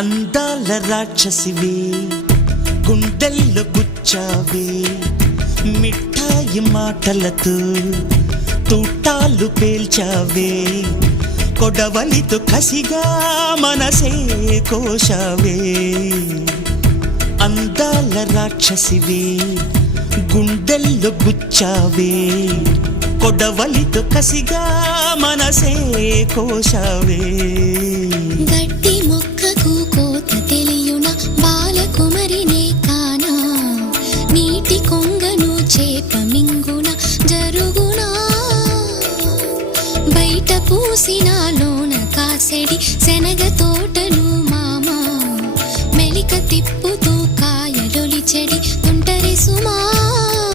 అందాల రాక్షసివే గుండెల్లో గుచ్చావే మిఠాయి మాటలతో తూటాలు పేల్చావే కొడవలితో కసిగా మనసే కోశావే అందాల రాక్షసివే గుండెల్లో గుచ్చావే కొడవలితో కసిగా మనసే కోశావే గట్టి మొక్కకు కోత తెలియున బాలకుమరినే కానా నీటి కొంగను చేప మింగున జరుగునా బయట పూసిన లోన కాసెడి శనగ తోటను మామ మెలిక తిప్ప